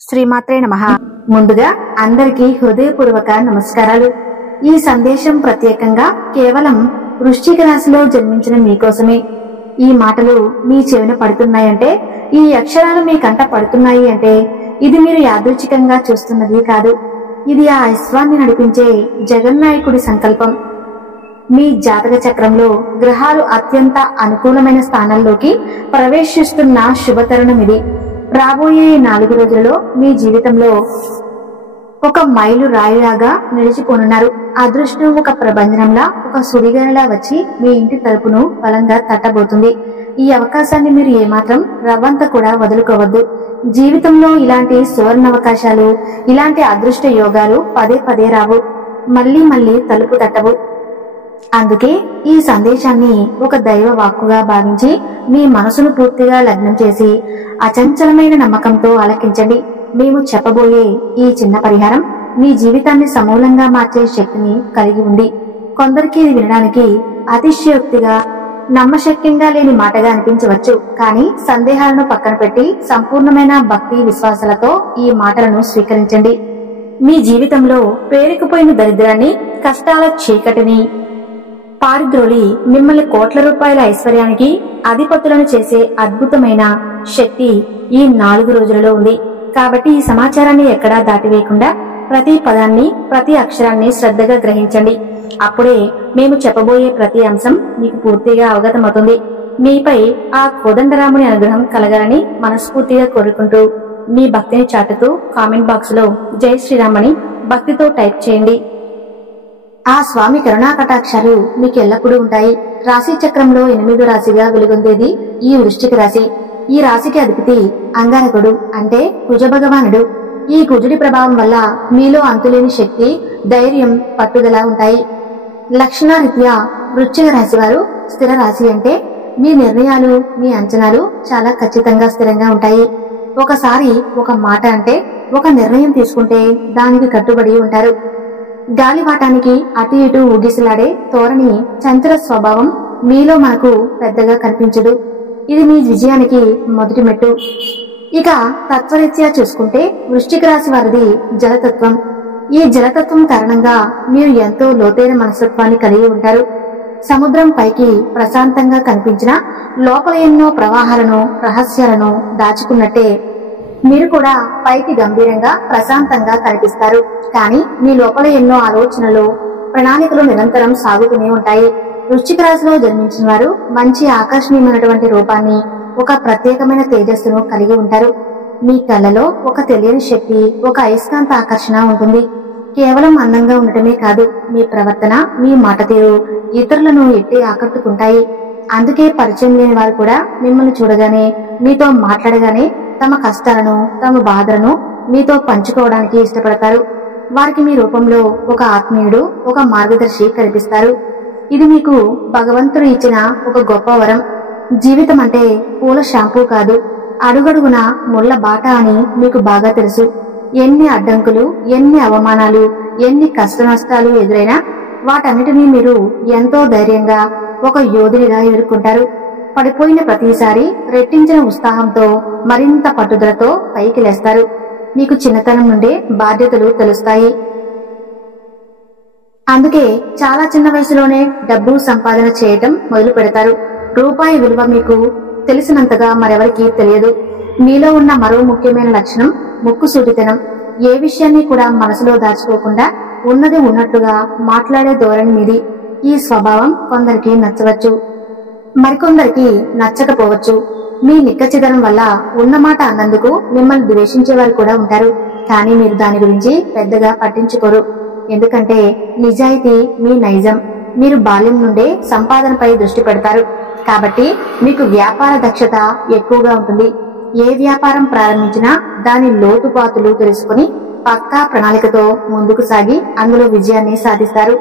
శ్రీమాత్రే నమః. ముందుగా అందరికీ హృదయపూర్వక నమస్కారాలు. ఈ సందేశం ప్రత్యేకంగా కేవలం వృశ్చిక రాశిలో జన్మించిన మీకోసమే. ఈ మాటలు మీ చెవిన పడుతున్నాయంటే, ఈ అక్షరాలు మీ కంట పడుతున్నాయి అంటే ఇది మీరు యాదృచ్ఛికంగా చూస్తున్నది కాదు. ఇది ఆ అశ్వాన్ని నడిపించే జగన్నాయకుడి సంకల్పం. మీ జాతక చక్రంలో గ్రహాలు అత్యంత అనుకూలమైన స్థానాల్లోకి ప్రవేశిస్తున్న శుభతరుణం ఇది. రాబోయే 4 రోజులలో మీ జీవితంలో ఒక మైలు రాయిలాగా నిలిచిపోనున్నారు. అదృష్టం ఒక ప్రభంజనంలా, ఒక సుడిగాలిలా వచ్చి మీ ఇంటి తలుపును బలంగా తట్టబోతుంది. ఈ అవకాశాన్ని మీరు ఏమాత్రం రవ్వంత కూడా వదులుకోవద్దు. జీవితంలో ఇలాంటి సువర్ణ అవకాశాలు, ఇలాంటి అదృష్ట యోగాలు పదే పదే రావు, మళ్లీ మళ్లీ తలుపు తట్టవు. అందుకే ఈ సందేశాన్ని ఒక దైవ వాక్కుగా భావించి మీ మనసును పూర్తిగా లగ్నం చేసి అచంచలమైన నమ్మకంతో ఆలకించండి. మేము చెప్పబోయే ఈ చిన్న పరిహారం మీ జీవితాన్ని సమూలంగా మార్చే శక్తిని కలిగి ఉంది. కొందరికి ఇది వినడానికి అతిశయోక్తిగా, నమ్మశక్యంగా లేని మాటగా అనిపించవచ్చు. కానీ సందేహాలను పక్కన పెట్టి సంపూర్ణమైన భక్తి విశ్వాసాలతో ఈ మాటలను స్వీకరించండి. మీ జీవితంలో పేరుకుపోయిన దరిద్రాన్ని, కష్టాల చీకటిని పారిద్రోలి మిమ్మల్ని కోట్ల రూపాయల ఐశ్వర్యానికి అధిపతులను చేసే అద్భుతమైన శక్తి ఈ 4 రోజులలో ఉంది. కాబట్టి ఈ సమాచారాన్ని ఎక్కడా దాటివేయకుండా ప్రతి పదాన్ని, ప్రతి అక్షరాన్ని శ్రద్ధగా గ్రహించండి. అప్పుడే మేము చెప్పబోయే ప్రతి అంశం మీకు పూర్తిగా అవగతమవుతుంది. మీపై ఆ కోదండరాముని అనుగ్రహం కలగాలని మనస్ఫూర్తిగా కోరుకుంటూ మీ భక్తిని చాటుతూ కామెంట్ బాక్స్ లో జై శ్రీరామ్ అని భక్తితో టైప్ చేయండి. ఆ స్వామి కరుణా కటాక్షాలు మీకు ఎల్లప్పుడూ ఉంటాయి. రాశి చక్రంలో 8వ రాశిగా వెలుగొందేది ఈ వృశ్చిక రాశి. ఈ రాశికి అధిపతి అంగారకుడు, అంటే కుజ భగవానుడు. ఈ కుజుడి ప్రభావం వల్ల మీలో అంతులేని శక్తి, ధైర్యం, పట్టుదల ఉంటాయి. లక్షణారీత్యా వృశ్చిక రాశి వారు స్థిర రాశి, అంటే మీ నిర్ణయాలు, మీ అంచనాలు చాలా ఖచ్చితంగా స్థిరంగా ఉంటాయి. ఒకసారి ఒక మాట అంటే, ఒక నిర్ణయం తీసుకుంటే దానికి కట్టుబడి ఉంటారు. గాలివాటానికి అటు ఇటు ఊగిసలాడే ధోరణి, చంచల స్వభావం మీలో మనకు పెద్దగా కనిపించదు. ఇది మీ విజయానికి మొదటి మెట్టు. ఇక తత్వరీత్యా చూసుకుంటే వృశ్చిక రాశి వారిది జలతత్వం. ఈ జలతత్వం కారణంగా మీరు ఎంతో లోతైన మనస్తత్వాన్ని కలిగి ఉంటారు. సముద్రం పైకి ప్రశాంతంగా కనిపించిన లోపల ఎన్నో ప్రవాహాలను, రహస్యాలను దాచుకున్నట్టే మీరు కూడా పైకి గంభీరంగా, ప్రశాంతంగా కనిపిస్తారు. కానీ మీ లోపల ఎన్నో ఆలోచనలు, ప్రణాళికలు నిరంతరం సాగుతూనే ఉంటాయి. వృశ్చిక రాశిలో జన్మించిన వారు మంచి ఆకర్షణీయమైనటువంటి రూపాన్ని, ఒక ప్రత్యేకమైన తేజస్సును కలిగి ఉంటారు. మీ కళ్ళలో ఒక తెలియని శక్తి, ఒక అయస్కాంత ఆకర్షణ ఉంటుంది. కేవలం అందంగా ఉండటమే కాదు, మీ ప్రవర్తన, మీ మాట తీరు ఇతరులను ఎట్టి ఆకట్టుకుంటాయి. అందుకే పరిచయం లేని వారు కూడా మిమ్మల్ని చూడగానే, మీతో మాట్లాడగానే తమ కష్టాలను, తమ బాధలను మీతో పంచుకోవడానికి ఇష్టపడతారు. వారికి మీ రూపంలో ఒక ఆత్మీయుడు, ఒక మార్గదర్శి కనిపిస్తారు. ఇది మీకు భగవంతుడు ఇచ్చిన ఒక గొప్ప వరం. జీవితం అంటే పూల షాంపూ కాదు, అడుగడుగున ముళ్ళ బాట అని మీకు బాగా తెలుసు. ఎన్ని అడ్డంకులు, ఎన్ని అవమానాలు, ఎన్ని కష్ట నష్టాలు ఎదురైనా వాటన్నిటినీ మీరు ఎంతో ధైర్యంగా, ఒక యోధునిగా ఎదుర్కొంటారు. పడిపోయిన ప్రతిసారి రెట్టించిన ఉత్సాహంతో, మరింత పట్టుదలతో పైకి లేస్తారు. మీకు చిన్నతనం నుండే బాధ్యతలు తెలుస్తాయి. అందుకే చాలా చిన్న వయసులోనే డబ్బు సంపాదన చేయటం మొదలు పెడతారు. రూపాయి విలువ మీకు తెలిసినంతగా మరెవరికీ తెలియదు. మీలో ఉన్న మరో ముఖ్యమైన లక్షణం ముక్కుసూటితనం. ఏ విషయాన్ని కూడా మనసులో దాచుకోకుండా ఉన్నది ఉన్నట్లుగా మాట్లాడే ధోరణి మీది. ఈ స్వభావం కొందరికి నచ్చవచ్చు, మరికొందరికి నచ్చకపోవచ్చు. మీ నిక్కచ్చిదనం వల్ల ఉన్నమాట అన్నందుకు మిమ్మల్ని ద్వేషించేవారు కూడా ఉంటారు. కానీ మీరు దాని గురించి పెద్దగా పట్టించుకోరు. ఎందుకంటే నిజాయితీ మీ నైజం. మీరు బాల్యం నుండే సంపాదనపై దృష్టి పెడతారు. కాబట్టి మీకు వ్యాపార దక్షత ఎక్కువగా ఉంటుంది. ఏ వ్యాపారం ప్రారంభించినా దాని లోతుపాతులు తెలుసుకుని పక్కా ప్రణాళికతో ముందుకు సాగి అందులో విజయాన్ని సాధిస్తారు.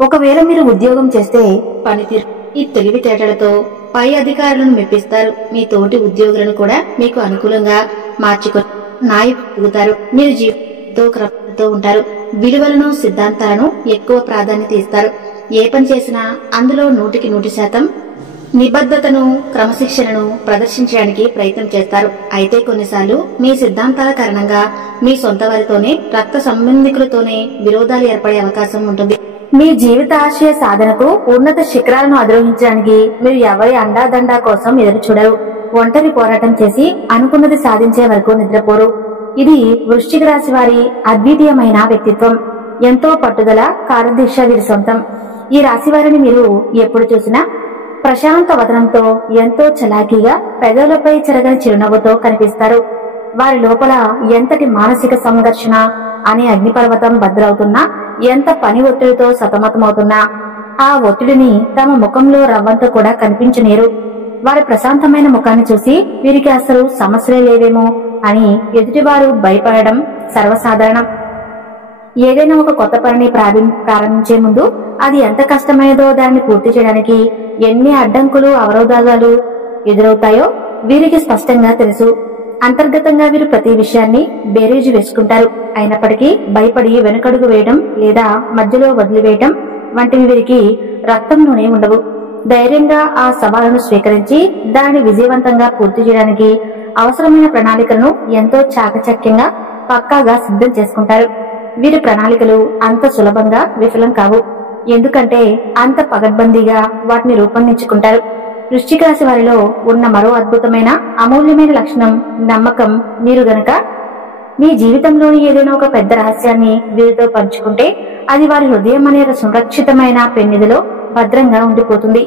ఒకవేళ మీరు ఉద్యోగం చేస్తే పనితీరు, ఈ తెలివితేటలతో పై అధికారులను మెప్పిస్తారు. మీ తోటి ఉద్యోగులను కూడా మీకు అనుకూలంగా మార్చుకొని నాయకుతారు. మీరు జీవితంతో క్రమంతో ఉంటారు. విలువలను, సిద్ధాంతాలను ఎక్కువ ప్రాధాన్యత ఇస్తారు. ఏ పని చేసినా అందులో 100% నిబద్ధతను, క్రమశిక్షణను ప్రదర్శించడానికి ప్రయత్నం చేస్తారు. అయితే కొన్నిసార్లు మీ సిద్ధాంతాల కారణంగా మీ సొంత వారితోనే, రక్త సంబంధికులతోనే విరోధాలు ఏర్పడే అవకాశం ఉంటుంది. మీ జీవిత ఆశయ సాధనకు ఉన్నత శిఖరాలను అధిరోహించడానికి మీరు ఎవరి అండాదండా కోసం ఎదురు చూడరు. ఒంటరి పోరాటం చేసి అనుకున్నది సాధించే వరకు నిద్రపోరు. ఇది వృశ్చిక రాశి వారి అద్వితీయమైన వ్యక్తిత్వం. ఎంతో పట్టుదల, కార్యదీక్ష వీరి సొంతం. ఈ రాశి వారిని మీరు ఎప్పుడు చూసినా ప్రశాంత వదనంతో, ఎంతో చలాకీగా, పెదవులపై చెరగని చిరునవ్వుతో కనిపిస్తారు. వారి లోపల ఎంతటి మానసిక సంఘర్షణ అనే అగ్నిపర్వతం బద్దలవుతున్నా, ఎంత పని ఒత్తిడితో సతమతమవుతున్నా ఆ ఒత్తిడిని తమ ముఖంలో రవ్వంతో కూడా కనిపించనేరు. వారి ప్రశాంతమైన ముఖాన్ని చూసి వీరికి అసలు సమస్యలే లేవేమో అని ఎదుటివారు భయపడడం సర్వసాధారణం. ఏదైనా ఒక కొత్త పనిని ప్రారంభించే ముందు అది ఎంత కష్టమైనదో దాన్ని పూర్తి చేయడానికి ఎన్ని అడ్డంకులు, అవరోధాలు ఎదురవుతాయో వీరికి స్పష్టంగా తెలుసు. అంతర్గతంగా వీరు ప్రతి విషయాన్ని బేరీజు వేసుకుంటారు. అయినప్పటికీ భయపడి వెనుకడుగు వేయడం లేదా మధ్యలో వదిలివేయడం వంటివి వీరికి రక్తంలోనే ఉండవు. ధైర్యంగా ఆ సవాలును స్వీకరించి దాన్ని విజయవంతంగా పూర్తి చేయడానికి అవసరమైన ప్రణాళికలను ఎంతో చాకచక్యంగా, పక్కాగా సిద్ధం చేసుకుంటారు. వీరి ప్రణాళికలు అంత సులభంగా విఫలం కావు. ఎందుకంటే అంత పగడ్బందీగా వాటిని రూపొందించుకుంటారు. వృశ్చిక రాశి వారిలో ఉన్న మరో అద్భుతమైన, అమూల్యమైన లక్షణం నమ్మకం. మీరు గనక మీ జీవితంలోని ఏదైనా ఒక పెద్ద రహస్యాన్ని వీరితో పంచుకుంటే అది వారి హృదయం అనే సురక్షితమైన పెన్నిధిలో భద్రంగా ఉండిపోతుంది.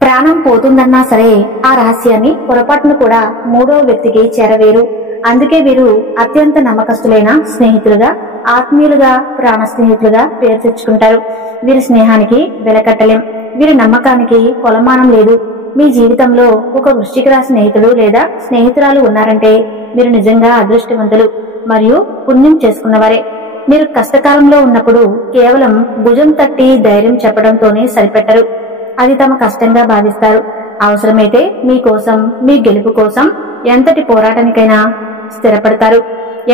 ప్రాణం పోతుందన్నా సరే ఆ రహస్యాన్ని పొరపాటును కూడా మూడో వ్యక్తికి చేరవేరు. అందుకే వీరు అత్యంత నమ్మకస్తులైన స్నేహితులుగా, ఆత్మీయులుగా, ప్రాణ స్నేహితులుగా పేరు తెచ్చుకుంటారు. వీరి స్నేహానికి వెలకట్టలేం. వీరి నమ్మకానికి కొలమానం లేదు. మీ జీవితంలో ఒక వృశ్చిక రాశి స్నేహితుడు లేదా స్నేహితురాలు ఉన్నారంటే మీరు నిజంగా అదృష్టవంతులు మరియు పుణ్యం చేసుకున్నవారే. మీరు కష్టకాలంలో ఉన్నప్పుడు కేవలం భుజం తట్టి ధైర్యం చెప్పడంతోనే సరిపెట్టరు. అది తమ కష్టంగా భావిస్తారు. అవసరమైతే మీకోసం, మీ గెలుపు కోసం ఎంతటి పోరాటానికైనా స్థిరపడతారు.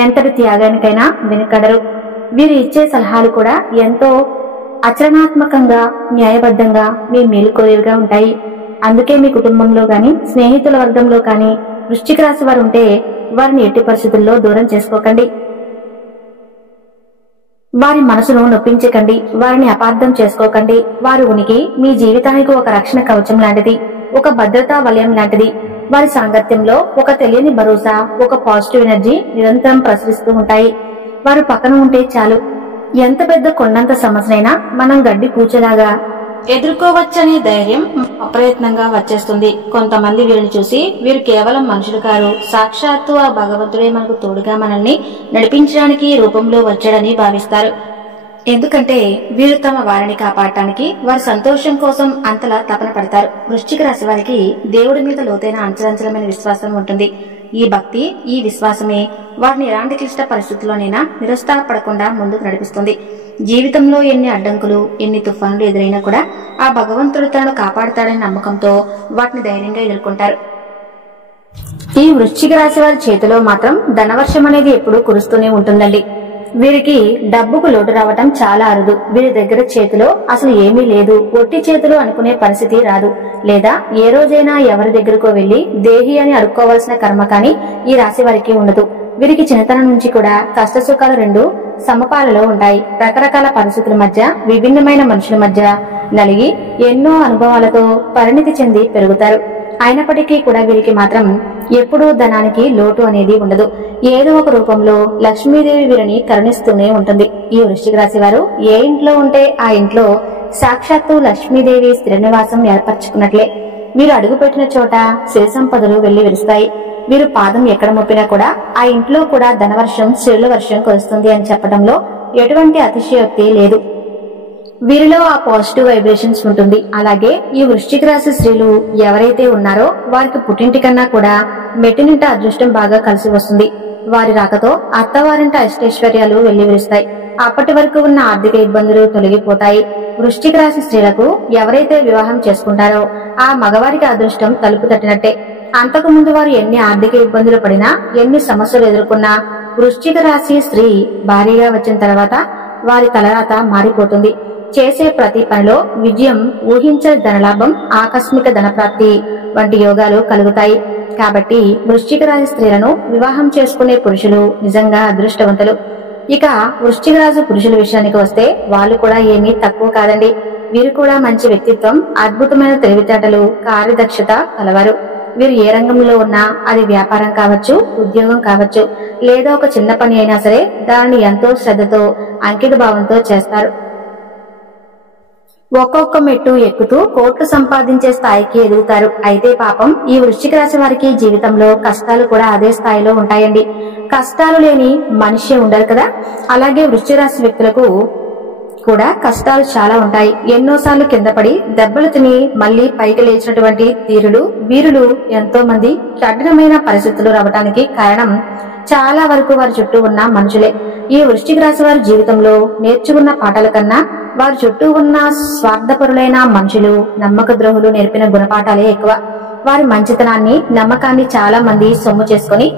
ఎంతటి త్యాగానికైనా వెనుకడరు. వీరు ఇచ్చే సలహాలు కూడా ఎంతో ఆచరణాత్మకంగా, న్యాయబద్ధంగా, మీ మేలుకోరేవిగా ఉంటాయి. అందుకే మీ కుటుంబంలో గాని, స్నేహితుల వర్గంలో కానీ వృశ్చిక రాశి వారు ఉంటే వారిని ఎట్టి పరిస్థితుల్లో దూరం చేసుకోకండి. వారి మనసును నొప్పించకండి. వారిని అపార్థం చేసుకోకండి. వారి ఉనికి మీ జీవితానికి ఒక రక్షణ కవచం లాంటిది, ఒక భద్రతా వలయం లాంటిది. వారి సాంగత్యంలో ఒక తెలియని భరోసా, ఒక పాజిటివ్ ఎనర్జీ నిరంతరం ప్రసరిస్తూ ఉంటాయి. వారు పక్కన ఉంటే చాలు, ఎంత పెద్ద కొండంత సమస్యనైనా మనం గడ్డి కూర్చోలాగా ఎదుర్కోవచ్చనే ధైర్యం అప్రయత్నంగా వచ్చేస్తుంది. కొంతమంది వీరిని చూసి వీరు కేవలం మనుషులు కారు, సాక్షాత్తు ఆ భగవంతుడే మనకు తోడుగా మనల్ని నడిపించడానికి రూపంలో వచ్చాడని భావిస్తారు. ఎందుకంటే వీరు తమ వారిని కాపాడటానికి, వారి సంతోషం కోసం అంతలా తపన పడతారు. వృశ్చిక రాశి వారికి దేవుడి మీద లోతైన అంచలంచలమైన విశ్వాసం ఉంటుంది. ఈ భక్తి, ఈ విశ్వాసమే వారిని ఎలాంటి క్లిష్ట పరిస్థితుల్లోనైనా నిరుత్సాహపడకుండా ముందుకు నడిపిస్తుంది. జీవితంలో ఎన్ని అడ్డంకులు, ఎన్ని తుఫానులు ఎదురైనా కూడా ఆ భగవంతుడు తనను కాపాడుతాడనే నమ్మకంతో వాటిని ధైర్యంగా ఎదుర్కొంటారు. ఈ వృశ్చిక రాశి వారి చేతిలో మాత్రం ధనవర్షం అనేది ఎప్పుడూ కురుస్తూనే ఉంటుందండి. వీరికి డబ్బుకు లోటు రావటం చాలా అరుదు. వీరి దగ్గర చేతిలో అసలు ఏమీ లేదు, ఒట్టి చేతులు అనుకునే పరిస్థితి రాదు. లేదా ఏ రోజైనా ఎవరి దగ్గరకో వెళ్లి దేహి అని అడుక్కోవాల్సిన కర్మ కానీ ఈ రాశి వారికి ఉండదు. వీరికి చిన్నతనం నుంచి కూడా కష్ట సుఖాలు రెండు సమపాలలో ఉంటాయి. రకరకాల పరిస్థితుల మధ్య, విభిన్నమైన మనుషుల మధ్య నలిగి ఎన్నో అనుభవాలతో పరిణితి చెంది పెరుగుతారు. అయినప్పటికీ కూడా వీరికి మాత్రం ఎప్పుడూ ధనానికి లోటు అనేది ఉండదు. ఏదో ఒక రూపంలో లక్ష్మీదేవి వీరిని కరుణిస్తూనే ఉంటుంది. ఈ వృశ్చిక రాశి వారు ఏ ఇంట్లో ఉంటే ఆ ఇంట్లో సాక్షాత్తు లక్ష్మీదేవి స్థిర నివాసం ఏర్పరచుకున్నట్లే. వీరు అడుగుపెట్టిన చోట సిరి సంపదలు వెళ్లి విరుస్తాయి. వీరు పాదం ఎక్కడ మోపినా కూడా ఆ ఇంట్లో కూడా ధనవర్షం, సిరుల వర్షం కురుస్తుంది అని చెప్పడంలో ఎటువంటి అతిశయోక్తి లేదు. వీరిలో ఆ పాజిటివ్ వైబ్రేషన్స్ ఉంటుంది. అలాగే ఈ వృశ్చిక రాశి స్త్రీలు ఎవరైతే ఉన్నారో వారికి పుట్టింటి కన్నా కూడా మెట్టినింట అదృష్టం బాగా కలిసి వస్తుంది. వారి రాకతో అత్తవారింట అష్టైశ్వర్యాలు వెళ్లి విరుస్తాయి. అప్పటి వరకు ఉన్న ఆర్థిక ఇబ్బందులు తొలగిపోతాయి. వృశ్చిక రాశి స్త్రీలకు ఎవరైతే వివాహం చేసుకుంటారో ఆ మగవారికి అదృష్టం తలుపు తట్టినట్టే. అంతకు ముందు వారు ఎన్ని ఆర్థిక ఇబ్బందులు పడినా, ఎన్ని సమస్యలు ఎదుర్కొన్నా వృశ్చిక రాశి స్త్రీ భారీగా వచ్చిన తర్వాత వారి తలరాత మారిపోతుంది. చేసే ప్రతి పనిలో విజయం, ఊహించని ధనలాభం, ఆకస్మిక ధనప్రాప్తి వంటి యోగాలు కలుగుతాయి. కాబట్టి వృశ్చిక రాశి స్త్రీలను వివాహం చేసుకునే పురుషులు నిజంగా అదృష్టవంతులు. ఇక వృశ్చిక రాశి పురుషుల విషయానికి వస్తే వాళ్ళు కూడా ఏమీ తక్కువ కాదండి. వీరు కూడా మంచి వ్యక్తిత్వం, అద్భుతమైన తెలివితేటలు, కార్యదక్షత కలవారు. వీరు ఏ రంగంలో ఉన్నా, అది వ్యాపారం కావచ్చు, ఉద్యోగం కావచ్చు, లేదా ఒక చిన్న పని అయినా సరే దానిని ఎంతో శ్రద్ధతో, అంకిత భావంతో చేస్తారు. ఒక్కొక్క మెట్టు ఎక్కుతూ కోట్లు సంపాదించే స్థాయికి ఎదుగుతారు. అయితే పాపం ఈ వృశ్చిక రాశి వారికి జీవితంలో కష్టాలు కూడా అదే స్థాయిలో ఉంటాయండి. కష్టాలు లేని మనిషి ఉండరు కదా. అలాగే వృశ్చిక రాశి వ్యక్తులకు కూడా కష్టాలు చాలా ఉంటాయి. ఎన్నోసార్లు కింద పడి దెబ్బలు తిని మళ్లీ పైకి లేచినటువంటి ధీరులు, వీరులు ఎంతో మంది కఠినమైన పరిస్థితులు రావడానికి కారణం చాలా వరకు వారి చుట్టూ ఉన్న మనుషులే. ఈ వృశ్చిక రాశి వారి జీవితంలో నేర్చుకున్న పాఠాల కన్నా వారి చుట్టూ ఉన్న స్వార్థపరులైన మనుషులు, నమ్మక ద్రోహులు నేర్పిన గుణపాఠాలే ఎక్కువ. వారి మంచితనాన్ని, నమ్మకాన్ని చాలా మంది సొమ్ము చేసుకుని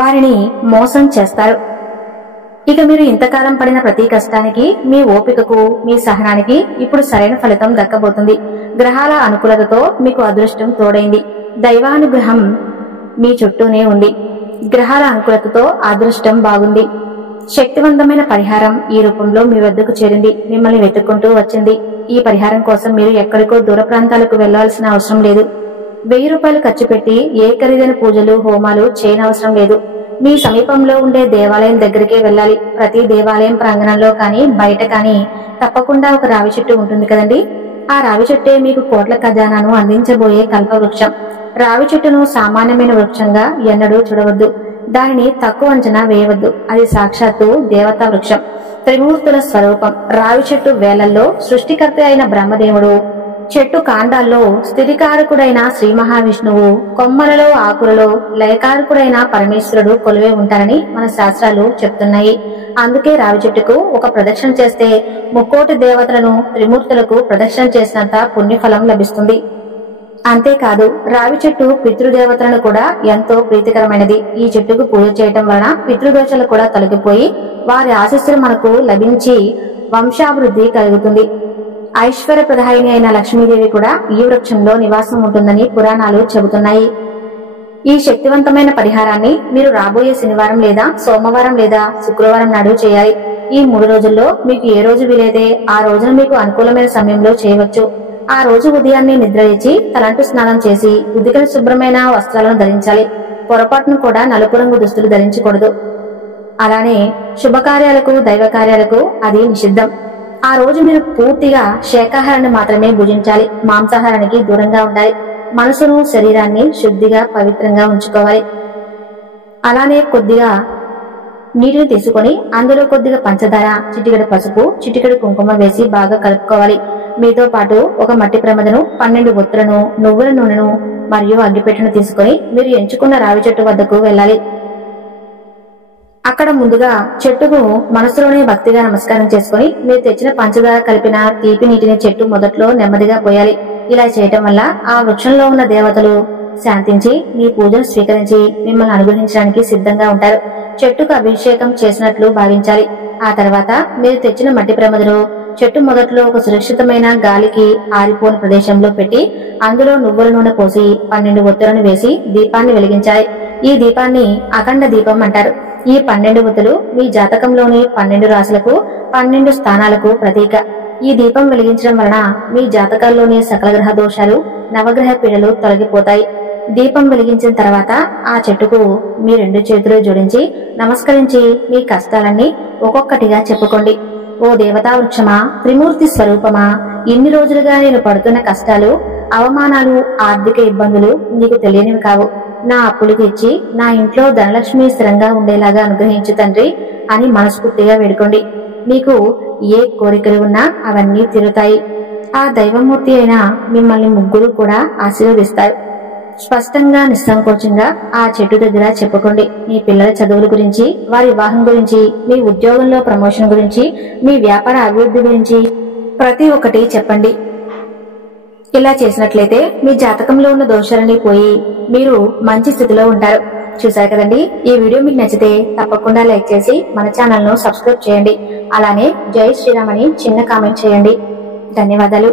వారిని మోసం చేస్తారు. ఇక మీరు ఇంతకాలం పడిన ప్రతి కష్టానికి, మీ ఓపికకు, మీ సహనానికి ఇప్పుడు సరైన ఫలితం దక్కబోతుంది. గ్రహాల అనుకూలతతో మీకు అదృష్టం తోడైంది. దైవానుగ్రహం మీ చుట్టూనే ఉంది. గ్రహాల అనుకూలతతో అదృష్టం బాగుంది. శక్తివంతమైన పరిహారం ఈ రూపంలో మీ వద్దకు చేరింది, మిమ్మల్ని వెతుక్కుంటూ వచ్చింది. ఈ పరిహారం కోసం మీరు ఎక్కడికో దూర ప్రాంతాలకు వెళ్లాల్సిన అవసరం లేదు. 1000 రూపాయలు ఖర్చు పెట్టి ఏ ఖరీదైన పూజలు, హోమాలు చేయనవసరం లేదు. మీ సమీపంలో ఉండే దేవాలయం దగ్గరికే వెళ్ళాలి. ప్రతి దేవాలయం ప్రాంగణంలో కానీ, బయట కానీ తప్పకుండా ఒక రావి చెట్టు ఉంటుంది కదండి. ఆ రావి చెట్టే మీకు కోట్ల ఖజానాను అందించబోయే కల్పవృక్షం. రావి చెట్టును సామాన్యమైన వృక్షంగా ఎన్నడూ చూడవద్దు. దానిని తక్కువ అంచనా వేయవద్దు. అది సాక్షాత్తు దేవతా వృక్షం, త్రిమూర్తుల స్వరూపం. రావి చెట్టు వేలల్లో సృష్టికర్త అయిన బ్రహ్మదేవుడు, చెట్టు కాండాల్లో స్థితికారకుడైన శ్రీ మహావిష్ణువు, కొమ్మలలో, ఆకులలో లయకారకుడైన పరమేశ్వరుడు కొలువే ఉంటారని మన శాస్త్రాలు చెప్తున్నాయి. అందుకే రావి చెట్టుకు ఒక ప్రదక్షిణ చేస్తే 3,000,000 దేవతలను, త్రిమూర్తులకు ప్రదక్షిణ చేసినంత పుణ్యఫలం లభిస్తుంది. అంతేకాదు రావి చెట్టు పితృదేవతలను కూడా ఎంతో ప్రీతికరమైనది. ఈ చెట్టుకు పూజ చేయటం వలన పితృదోషాలు కూడా తొలగిపోయి వారి ఆశీస్సులు మనకు లభించి వంశాభివృద్ధి కలుగుతుంది. ఐశ్వర్యప్రదాయిని అయిన లక్ష్మీదేవి కూడా ఈ వృక్షంలో నివాసం ఉంటుందని పురాణాలు చెబుతున్నాయి. ఈ శక్తివంతమైన పరిహారాన్ని మీరు రాబోయే శనివారం లేదా సోమవారం లేదా శుక్రవారం నాడు చేయాలి. ఈ 3 రోజుల్లో మీకు ఏ రోజు వీలైతే ఆ రోజున మీకు అనుకూలమైన సమయంలో చేయవచ్చు. ఆ రోజు ఉదయాన్నే నిద్రలేచి తలంటు స్నానం చేసి ఉదికిన శుభ్రమైన వస్త్రాలను ధరించాలి. పొరపాటును కూడా నలుపు రంగు దుస్తులు ధరించకూడదు. అలానే శుభకార్యాలకు, దైవ కార్యాలకు అది నిషిద్ధం. ఆ రోజు మీరు పూర్తిగా శాకాహారాన్ని మాత్రమే భుజించాలి. మాంసాహారానికి దూరంగా ఉండాలి. మనసును, శరీరాన్ని శుద్ధిగా, పవిత్రంగా ఉంచుకోవాలి. అలానే కొద్దిగా నీటిని తీసుకొని అందులో కొద్దిగా పంచదార, చిటికెడు పసుపు, చిటికెడు కుంకుమ వేసి బాగా కలుపుకోవాలి. మీతో పాటు ఒక మట్టి ప్రమిదను, 12 ఒత్తులను, నువ్వుల నూనెను మరియు అగ్గిపెట్టెను తీసుకుని మీరు ఎంచుకున్న రావి చెట్టు వద్దకు వెళ్ళాలి. అక్కడ ముందుగా చెట్టుకు మనసులోనే భక్తిగా నమస్కారం చేసుకుని మీరు తెచ్చిన పంచదార కలిపిన తీపి నీటిని చెట్టు మొదట్లో నెమ్మదిగా పోయాలి. ఇలా చేయటం వల్ల ఆ వృక్షంలో ఉన్న దేవతలు శాంతించి మీ పూజను స్వీకరించి మిమ్మల్ని అనుగ్రహించడానికి సిద్ధంగా ఉంటారు. చెట్టుకు అభిషేకం చేసినట్లు భావించాలి. ఆ తర్వాత మీరు తెచ్చిన మట్టి ప్రమిదను చెట్టు మొదట్లో ఒక సురక్షితమైన, గాలికి ఆరిపోని ప్రదేశంలో పెట్టి అందులో నువ్వుల నూనె పోసి 12 ఒత్తులను వేసి దీపాన్ని వెలిగించాలి. ఈ దీపాన్ని అఖండ దీపం అంటారు. ఈ 12 ఒత్తులు మీ జాతకంలోని 12 రాశులకు, 12 స్థానాలకు ప్రతీక. ఈ దీపం వెలిగించడం వలన మీ జాతకాల్లోని సకల గ్రహ దోషాలు, నవగ్రహ పీడలు తొలగిపోతాయి. దీపం వెలిగించిన తర్వాత ఆ చెట్టుకు మీ 2 చేతులు జోడించి నమస్కరించి మీ కష్టాలన్నీ ఒక్కొక్కటిగా చెప్పుకోండి. ఓ దేవతా వృక్షమా, త్రిమూర్తి స్వరూపమా, ఇన్ని రోజులుగా నేను పడుతున్న కష్టాలు, అవమానాలు, ఆర్థిక ఇబ్బందులు నీకు తెలియనివి కావు. నా అప్పులు తెచ్చి నా ఇంట్లో ధనలక్ష్మి స్థిరంగా ఉండేలాగా అనుగ్రహించు తండ్రి అని మనస్ఫూర్తిగా వేడుకోండి. మీకు ఏ కోరికలు ఉన్నా అవన్నీ తీరుతాయి. ఆ దైవమూర్తి అయిన మిమ్మల్ని ముగ్గురు కూడా ఆశీర్వదిస్తారు. స్పష్టంగా, నిస్సంకోచంగా ఆ చెట్టు దగ్గర చెప్పుకోండి. మీ పిల్లల చదువుల గురించి, వారి వివాహం గురించి, మీ ఉద్యోగంలో ప్రమోషన్ గురించి, మీ వ్యాపార అభివృద్ధి గురించి ప్రతి ఒక్కటి చెప్పండి. ఇలా చేసినట్లయితే మీ జాతకంలో ఉన్న దోషాలన్నీ పోయి మీరు మంచి స్థితిలో ఉంటారు. చూసారు కదండి, ఈ వీడియో మీకు నచ్చితే తప్పకుండా లైక్ చేసి మన ఛానల్ ను సబ్స్క్రైబ్ చేయండి. అలానే జై శ్రీరామ్ అని చిన్న కామెంట్ చేయండి. ధన్యవాదాలు.